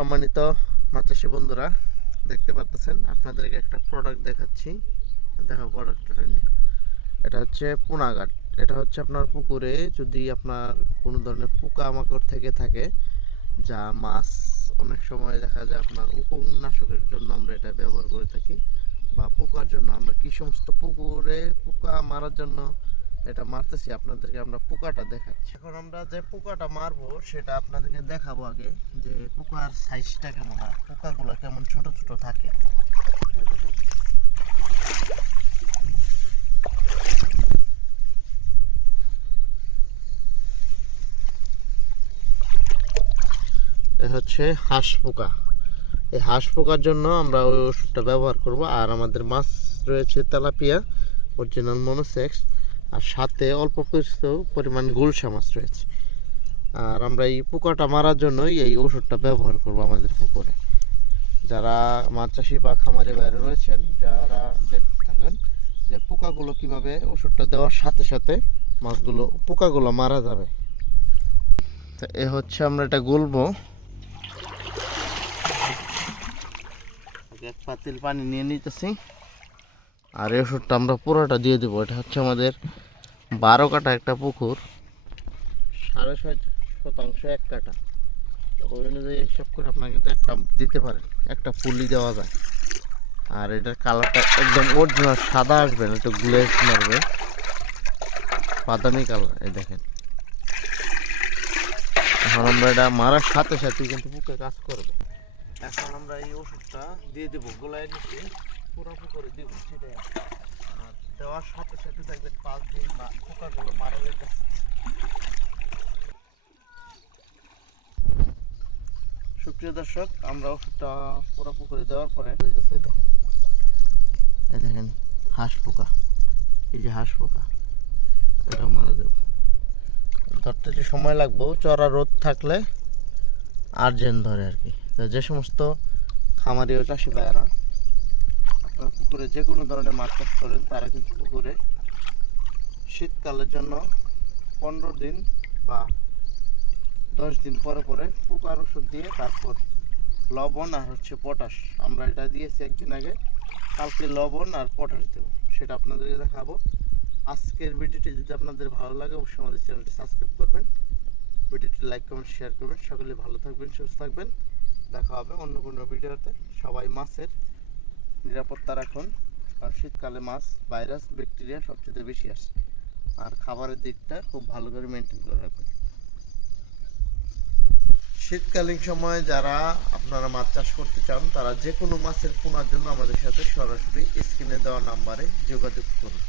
সম্মানিত মাচাষী বন্ধুরা, দেখতে পাচ্ছেন আপনাদেরকে একটা প্রোডাক্ট দেখাচ্ছি। দেখো প্রোডাক্টটা নিয়ে। এটা হচ্ছে পোনাঘাট। এটা হচ্ছে আপনার পুকুরে যদি আপনার কোনো ধরনের পোকা মাকড় থেকে থাকে, যা মাছ অনেক সময় দেখা যায় আপনার উপনাশকের জন্য আমরা এটা ব্যবহার করে থাকি, বা পোকার জন্য। আমরা কি সমস্ত পুকুরে পোকা মারার জন্য এটা মারতেছি, আপনাদেরকে আমরা পোকাটা দেখাচ্ছি। এখন আমরা যে পোকাটা মারবো, সেটা আপনাদেরকে দেখাবো আগে যে পোকার সাইজটা কেমন আর পোকাগুলো কেমন ছোট ছোট থাকে। হচ্ছে হাঁস পোকা। এই হাঁস পোকার জন্য আমরা ওই ওষুধটা ব্যবহার করব। আর আমাদের মাছ রয়েছে তেলাপিয়া অরিজিনাল মনোসেক্স আর সাথে অল্প কিছু পরিমাণ গুলশা মাছ রয়েছে। আর আমরা এই পোকাটা মারার জন্যই এই ওষুধটা ব্যবহার করব আমাদের পুকুরে। যারা মাছ চাষি বা খামারে বাইরে রয়েছেন, যারা দেখতে থাকেন যে পোকাগুলো কীভাবে ওষুধটা দেওয়ার সাথে সাথে মাছগুলো, পোকাগুলো মারা যাবে। তো এ হচ্ছে আমরা এটা গুলবো। এক পাতিল পানি নিয়ে নিতেছি। আর এই ওষুধটা আমরা পুরোটা দিয়ে দেবো। এটা হচ্ছে আমাদের বারো কাটা একটা পুকুর। সাড়ে ছয় শতাংশ এক কাটা ওই অনুযায়ী হিসাব করে আপনাকে তো একটা দিতে পারেন, একটা পুলি দেওয়া যায়। আর এটার কালারটা একদম অরিজিনাল সাদা আসবে না, একটু গ্লেজ মারবে। বাদামি কালার, এই দেখেন। এখন আমরা এটা মারার সাথে সাথে কিন্তু বুকে কাজ করবে। এখন আমরা এই ওষুধটা দিয়ে দেবো, গোলায় নিচে পুরো পুকুরে দেবো, সেটাই দেওয়ার সাথে সাথে দেখবেন পাঁচ দিন বা পোকাগুলো মারা সুপ্রিয় দর্শক, আমরা ওষুধটা পুরো পুকুরে দেওয়ার পরে এই দেখেন, হাঁস পোকা। এই যে হাঁস পোকা এটা মারা যাবে। ধরতে যে সময় লাগবে, চড়া রোদ থাকলে আর্জেন্ট ধরে আর কি। যে সমস্ত খামারি চাষি ভাইয়েরা পুকুরে যে কোনো ধরনের মাছ চাষ করেন, তারা কিন্তু পুকুরে শীতকালের জন্য পনেরো দিন বা দশ দিন পরে পরে পোকার ওষুধ দিয়ে তারপর লবণ আর হচ্ছে পটাশ। আমরা এটা দিয়েছি একদিন আগে। কালকে লবণ আর পটাশ দেবো, সেটা আপনাদেরকে দেখাবো। আজকের ভিডিওটি যদি আপনাদের ভালো লাগে, অবশ্যই আমাদের চ্যানেলটি সাবস্ক্রাইব করবেন। ভিডিওটি লাইক, কমেন্ট, শেয়ার করবেন। সকলে ভালো থাকবেন, সুস্থ থাকবেন। দেখা হবে অন্য কোনো ভিডিওতে। সবাই মাছের নিরাপত্তা রাখুন আর শীতকালে মাছ, ভাইরাস, ব্যাকটেরিয়া সবচেয়ে বেশি আসে। আর খাবারের দিকটা খুব ভালো করে মেনটেন করে রাখবেন শীতকালীন সময়ে যারা আপনারা মাছ চাষ করতে চান, তারা যে কোনো মাছের পোনার জন্য আমাদের সাথে সরাসরি স্ক্রিনে দেওয়া নাম্বারে যোগাযোগ করুন।